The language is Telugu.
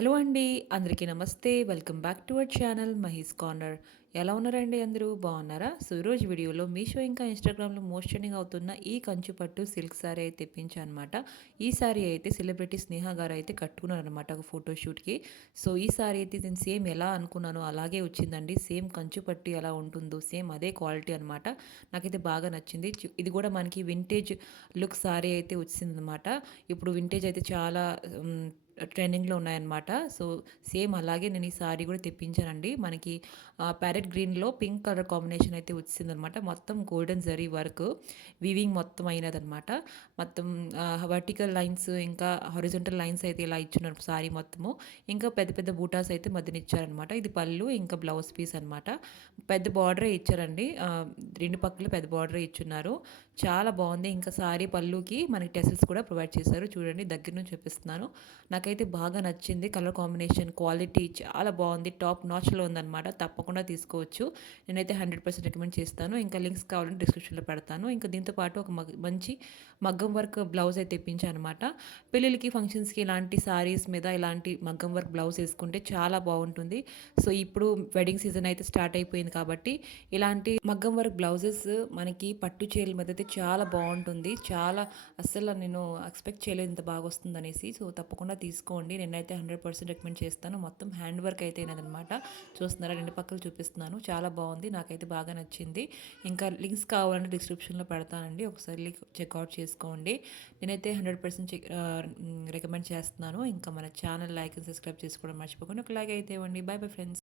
హలో అండి. అందరికీ నమస్తే. Welcome back to our channel Mahi's corner. ఎలా ఉన్నారండి అందరూ? బాగున్నారా? సో, ఈరోజు వీడియోలో మీషో ఇంకా ఇన్‌స్టాగ్రామ్‌లో మోస్ట్ ట్రెండింగ్ అవుతున్న ఈ కంచు పట్టు సిల్క్ సారీ అయితే తెప్పించానమాట. ఈ సారీ అయితే సెలబ్రిటీ స్నేహ గారు అయితే కట్టుకున్నారనమాట ఒక ఫోటో షూట్‌కి. సో, ఈ సారీ అయితే నేను సేమ్ ఎలా అనుకున్నానో అలాగే వచ్చిందండి. సేమ్ కంచు పట్టు ఎలా ఉంటుందో సేమ్ అదే క్వాలిటీ అనమాట. నాకైతే బాగా నచ్చింది. ఇది కూడా మనకి వింటేజ్ లుక్ సారీ అయితే వచ్చిందనమాట. ఇప్పుడు వింటేజ్ అయితే చాలా ట్రెండింగ్‌లో ఉన్నాయన్నమాట. సో, సేమ్ అలాగే నేను ఈ సారీ కూడా తెప్పించానండి. మనకి ప్యారెట్ గ్రీన్‌లో పింక్ కలర్ కాంబినేషన్ అయితే వచ్చిందనమాట. మొత్తం గోల్డెన్ జరీ వర్క్ వీవింగ్ మొత్తం అయినదనమాట. మొత్తం వర్టికల్ లైన్స్ ఇంకా హారిజాంటల్ లైన్స్ అయితే ఇలా ఇచ్చున్నారు సారీ మొత్తము. ఇంకా పెద్ద పెద్ద బూటాస్ అయితే మధ్యన ఇచ్చారనమాట. ఇది పళ్ళు ఇంకా బ్లౌజ్ పీస్ అనమాట. పెద్ద బార్డరే ఇచ్చారండి. 2 పక్కల పెద్ద బార్డరే ఇచ్చున్నారు. చాలా బావుంది. ఇంకా సారీ పళ్ళుకి మనకి టెసల్స్ కూడా ప్రొవైడ్ చేశారు. చూడండి దగ్గర నుంచి చూపిస్తున్నాను. నాకైతే బాగా నచ్చింది. కలర్ కాంబినేషన్, క్వాలిటీ చాలా బావుంది. టాప్ నాచ్‌లో ఉందనమాట. తప్పకుండా తీసుకోవచ్చు. నేనైతే 100% రికమెండ్ చేస్తాను. ఇంకా లింక్స్ కావాలంటే డిస్క్రిప్షన్‌లో పెడతాను. ఇంకా దీంతో పాటు ఒక మంచి మగ్గం వర్క్ బ్లౌజ్ అయితే తెప్పించానమాట. పెళ్ళిళ్ళకి, ఫంక్షన్స్‌కి ఇలాంటి సారీస్ మీద ఇలాంటి మగ్గం వర్క్ బ్లౌజ్ ఏసుకుంటే చాలా బావుంటుంది. సో, ఇప్పుడు వెడ్డింగ్ సీజన్ అయితే స్టార్ట్ అయిపోయింది కాబట్టి ఇలాంటి మగ్గం వర్క్ బ్లౌజెస్ మనకి పట్టు చీరల మీద అయితే చాలా బావుంటుంది. చాలా అస్సలు నేను ఎక్స్‌పెక్ట్ చేయలేదు ఇంత బాగొస్తుందనేసి. సో, తప్పకుండా తీసుకోండి. నేనైతే 100% రికమెండ్ చేస్తాను. మొత్తం హ్యాండ్ వర్క్ అయితే అయినదనమాట. చూస్తున్నారా 2 పక్కలు చూపిస్తున్నాను. చాలా బావుంది. నాకైతే బాగా నచ్చింది. ఇంకా లింక్స్ కావాలంటే డిస్క్రిప్షన్‌లో పెడతానండి. ఒకసారి చెక్‌ఔట్ చేసుకోండి. నేనైతే 100% రికమెండ్ చేస్తున్నాను. ఇంకా మన ఛానల్ లైక్ అండ్ సబ్స్క్రైబ్ చేసుకోవడం మర్చిపోకండి. ఒక లైక్ అయితే ఇవ్వండి. By bye friends.